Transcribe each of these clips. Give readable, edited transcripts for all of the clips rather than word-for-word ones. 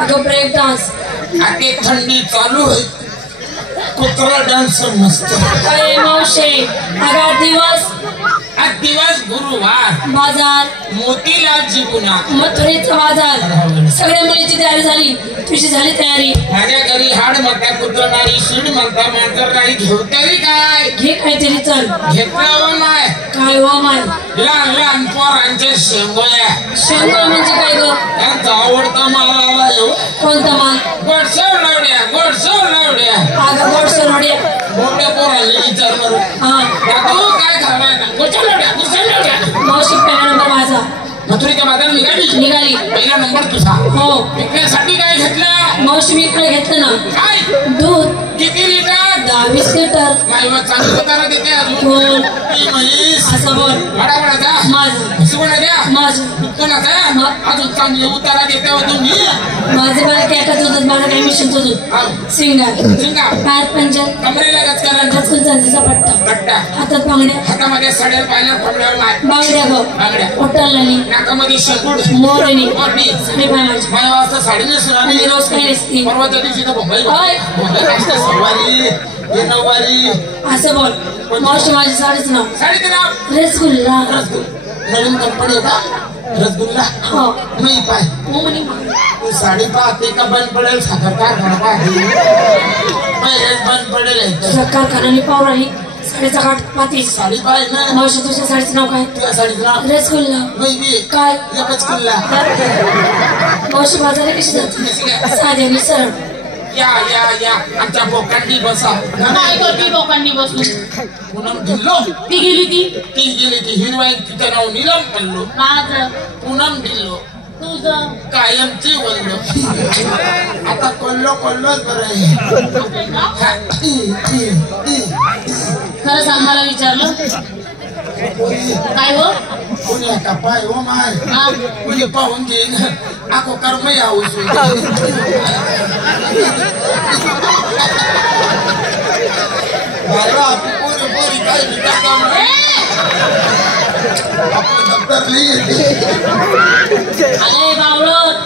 अगं break dance आगे थंडी चालू आहे कुत्रा डान्स मस्त अरे मावशे अगं आज दिवस गुरुवार बाजार मोतीलालची पुन्हा मथुरेचा बाजार सगळ्या मुलीची तयारी झाली तुझी झाली तयारी माझ्या घरी हाड म्हणता कुत्रणारी शीड म्हणता मांजर नाही घेवतरी काय घे काहीतरी चल घेतलं माय काय हो माय लहान लहान पोरांचे शेंगोया शेंगोळा म्हणजे काय ग त्यांचा आवडता माल आला येऊ कोणता माल गोडसर लावड्या अगं गोडसर वड्या मोठ्या पोरांनी विचारलं तू काय खाणार ना गोडसर लावड्या मावशी पहिला नंबर माझा मथुरेच्या बाजारात निघाली पहिला नंबर तुझा हो विकण्यासाठी काय घेतलं मावशी मी इकडे घेतलं ना काय दूध किती लिटर 20 लिटर माई मग चांगली उतारा देते अजून बोल ती म्हैस असं बोल वडावडाचा माझं सुगुणाच्या माझं कोणाचा अजून चांगली उतारा देते हो तुम्ही माझं मला कॅटाचं दूध माझं काही मिशनचं दूध सिंगार पायात पंचर कमरेला गचकारा गचकून चांदीचा पट्टा पट्टा हातात बांगड्या हातामध्ये साड्या पाहिल्या कमरेवर माय बांगड्या गो बांगड्या ओटाळणी नाकामध्ये शेंगूड मोरणी मोरणी साडी पाय माझी माझ्या वाजता साडी नेसून आणि आली रोज काही नसती परवाच्या दिवशी तर मुंबई होय. सवारी हे नऊवारी असं बोल मावशी माझी साडीच नाव साडीचं नाव रसगुल्ला नवीन कंपनी आहे का रसगुल्ला हो नाही पाय मोमनी तू साडी पाहते का बंद पडेल साखर कारखाना पाहते पहिलेच बंद पडेल तुझ्या कारखान्याने पाव राही साडीचा काठ पातीस साडी पाहिजे ना मावशी तुझ्या साडीचं नाव काय तुझ्या साडीचं नाव रसगुल्ला नाही काय एकच किल्ला मावशी बाजारात कशी जाते साध्याने सरळ या आमच्या बोकांडी बसा काय करते लोकांनी बसून पूनम ढिल्लो ती गेली ती गेली ती हिरवाई तिचं नाव नीलम पल्लो माझं पूनम ढिल्लो तुझं कायमची वल्लो आता कोल्लोच बरं आहे खरं सांग मला विचारलं काय हो कोणी का पाय हो माय हा कोणी पाहून घेईन आको कर्म यावं पोरी काय दप्तर अरे बावळत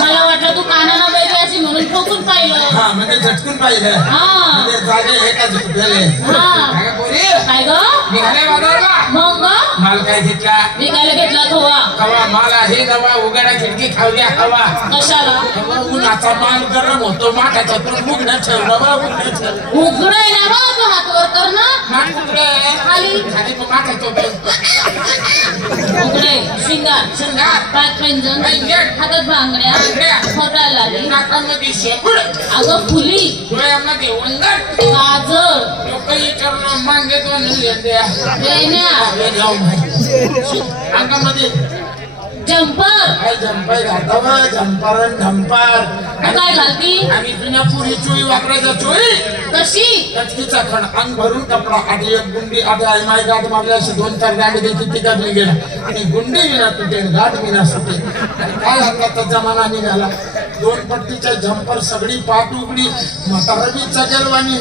मला वाटलं तू कानाला बैठी अशी म्हणून ठोकून पाहिलं हा म्हणजे झटकून पाहिलं हा म्हणजे जागे एका झुकलेले हा पोरी काय ग निघाले बाजारला मग माल काय घेतला विकायला घेतला खवा कवा माल आहे नवा उघडा खिडकी खावल्या हवा कशाला उन्हाचा माल गरम होतो माठाचा पण उघडा ठेवला बा उघडा ठेवला उघडय ना बा तू हातवर कर ना माठ उघडे खाली खाली पण माठाचा उघडे शिंगार शिंगार पाच पैंजण हातात बांगड्या खोटाला लागले नाकामध्ये शेपूड अगं फुली डोळ्यामध्ये वंगट गाजर लोक विचारलं मांगे तो द्या वेण्या अंगामध्ये जंपर काय जंपर घालता जंपर झंपर काय घालती आम्ही जुन्या पुरी चोळी वापरायचा चोळी कशी कचकीचा खण अंग भरून कपडा आधी एक गुंडी आधी आई माय गाठ मारली अशी 2-4 गाडी देखील ती कापली गेला आणि गुंडी विना तुटे गाठ विना सुटे आणि काय हाताचा जमाना निघाला 2 पट्टीच्या झंपर सगळी पाठ उघडी म्हातारबी चगलवानी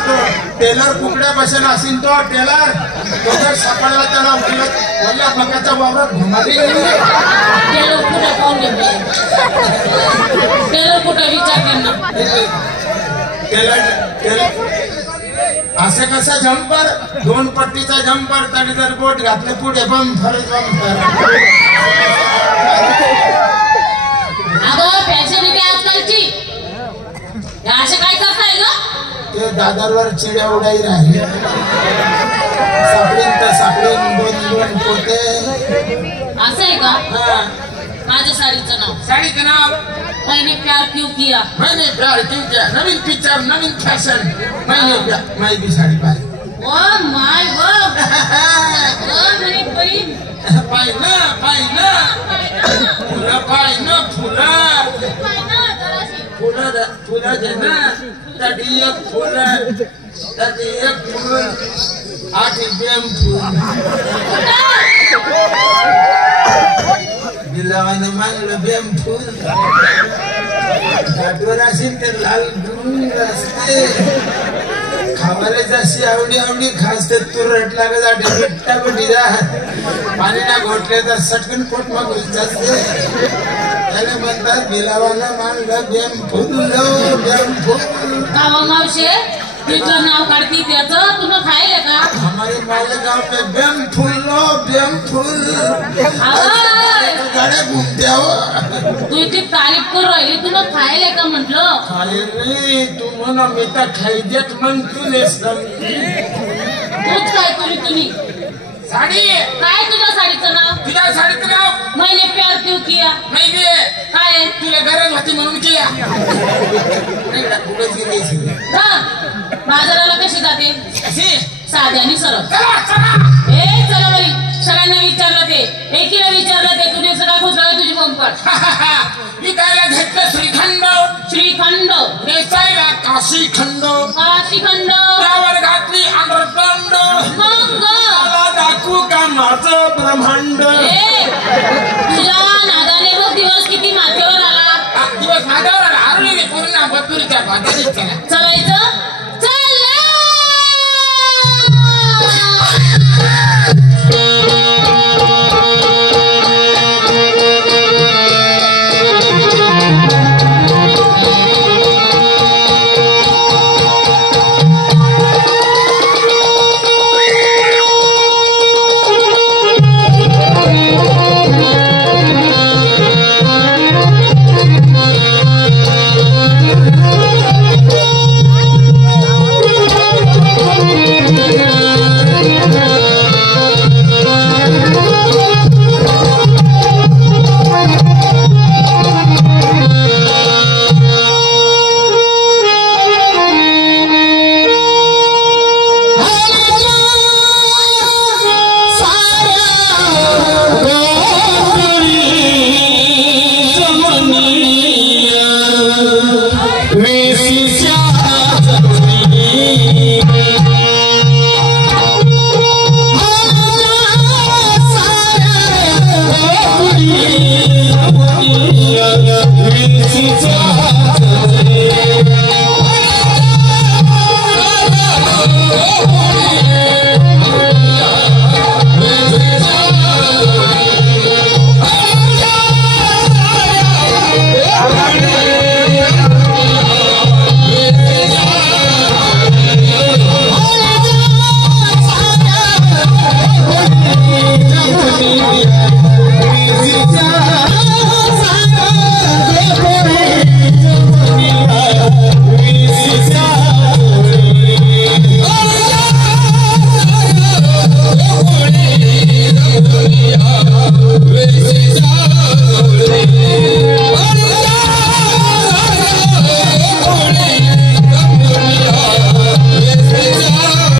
तो टेलर कुकड्या बसेल असेल तो टेलर तो जर सापडला त्याला वल्ल्या फकाच्या वावरात घुमाली टेलर कुठे पाहून घेतले टेलर कुठे विचार ना टेलर असे कसं झंपर 2 पट्टीचा झंपर तरी जर बोट घातले पुढे बम फरज अगं फॅशन येते आजकालची असे काय करताय ग ते दादरवर चिड्या उडाई राहिले सापडीन 2 पोते असं आहे का माझ्या साडीचं नाव मैंने प्यार क्यों किया नवीन पिक्चर नवीन फॅशन माई बी साडी पाहिजे ओ माय गॉड मेरी बहीण फुलं दे ना त्याची एक फुल 8 बेम फुल दिलावानं मागलं बेम फुल घाटवर असेल तर लाल असते हमारे जशी आवडी आवडी खास ते तुरट लागे जाते बेटा बेटी जा पाणी ना घोटले तर सटकन पोट मग जाते त्याला म्हणतात बिलावाला मानलं बेम फुल गावा मावशे तुझं नाव काढती त्याचं तुला खायला का हमारे मालेगांव में बेम फुल गाड्या घुमते हो तू इतकी तारीफ करू राहिली तुला खायला का म्हटलं खाली नाही तू म्हणा मी तर खाई देत मग तू नेसलं तूच काय तुम्ही साडी काय तुझ्या साडीचं नाव तुझ्या साडीचं नाव मैंने प्यार क्यों किया नाही दे काय तुला गरज होती म्हणून केला बाजाराला कशी जाते अशी साध्यानी सरळ चला चला ए चला बाई सगळ्यांना विचारलं ते एकीला विचारलं ते तुझे सगळा घुसला तुझी बंपर विकायला घेतलं श्रीखंड नेसायला काशीखंड त्यावर घातली आंध्रखंड मग मला दाखवू का माझं ब्रह्मांड तुझ्या नादाने बघ दिवस किती माथ्यावर आला दिवस माझ्यावर आरुणी पूर्ण बतुरीच्या बाजारीत चला चलायचं